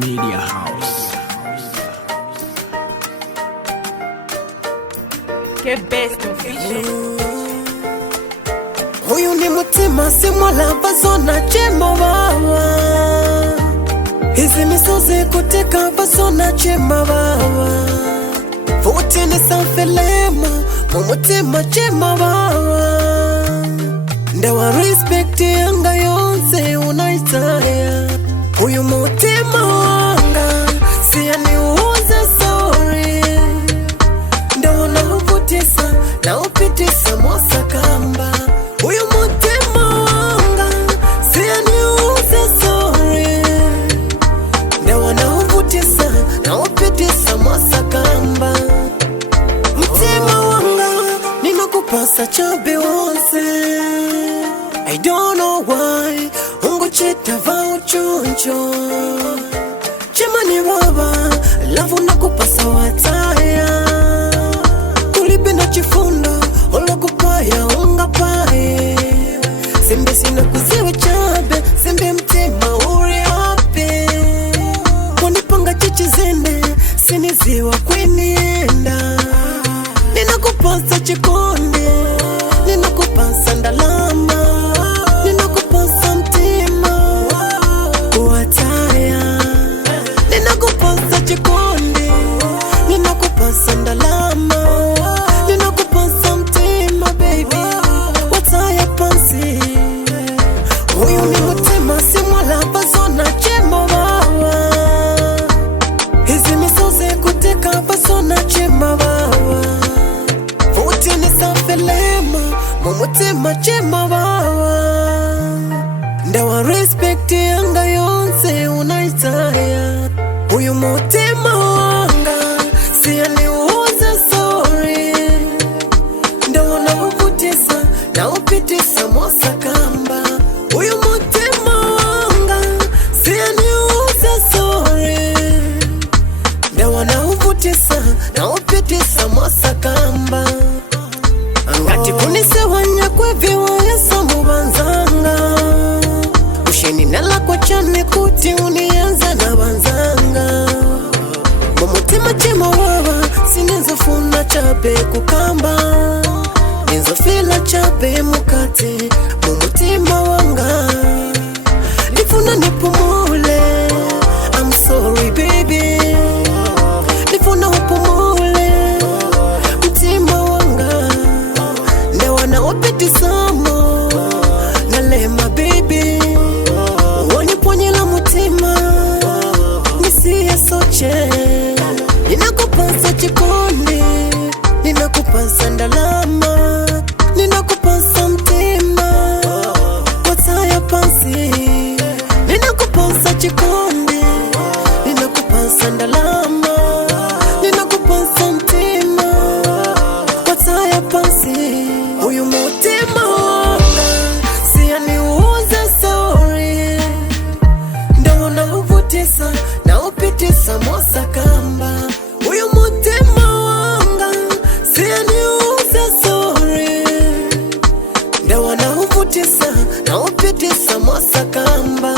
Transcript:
Media House. Que best official. Huyu ni mutima simwala basona chema wawa. Hizi misozi kuteka basona chema wawa. Futi ni sanfelema mumutima chema wawa. Ndawa respect yanga yonse unaitaya. Huyu mutima wanga siya ni uza sorry. Ndawa na uvutisa na upitisa mosa kamba. Huyu mutima wanga siya ni uza sorry. Ndawa na uvutisa na upitisa mosa kamba. Mutima wanga ninakupasa chabe wonse. I don't know why ungu chita vau chuncho. Chemani baba lavu nakupasa wataya. Kulibe na chifundo olo kupaya unga pae. Simbe sina kuziwe chabe simbe mtima uri hape. Wanipanga chichi zende siniziwa kwenienda. Ninakupasa chikonde ninakupasa ndalama. Ninakupasa mtima kuwataya. Ninakupasa chikonde ninakupasa ndalama. Ninakupasa mtima baby wataya pansi. Huyu ni mutima simwala basona chema wawa. Hizi misozi kuteka basona chema wawa. Futi ni sanfelema mumutima chema wawa. Ndawa respect yanga yonse unaitaya. Huyu mutima wanga siya ni uza sorry. Ndawa na uvutisa na upitisa mosa kamba. Huyu mutima wanga siya ni uza sorry. Ndawa na uvutisa na upitisa mosa kamba. Ngati kunisewanya kweviwa yeso mubanzanga. Usheni nala kwa chane kuti unianza na banzanga. Mumutima chema wawa sinizofuna chabe kukamba. Nizofila chabe mukate mumutima wanga. Nifuna nipumule I'm sorry baby. Nifuna upumule mtima wanga. Ndawa na upitisamo nalema baby. Waniponyela mutima nisiye soche. Ninakupasa chikonde ninakupasa ndalama. Ninakupasa mtima wataya pansi. Ninakupasa chikonde ninakupasa ndalama. Ninakupasa mtima wataya pansi. Huyu mutima wanga siya ni uza sorry. Ndawa na uvutisa na upitisa mosa kamba. Huyu mutima wanga siya ni uza sorry. Ndawa na uvutisa na upitisa mosa kamba.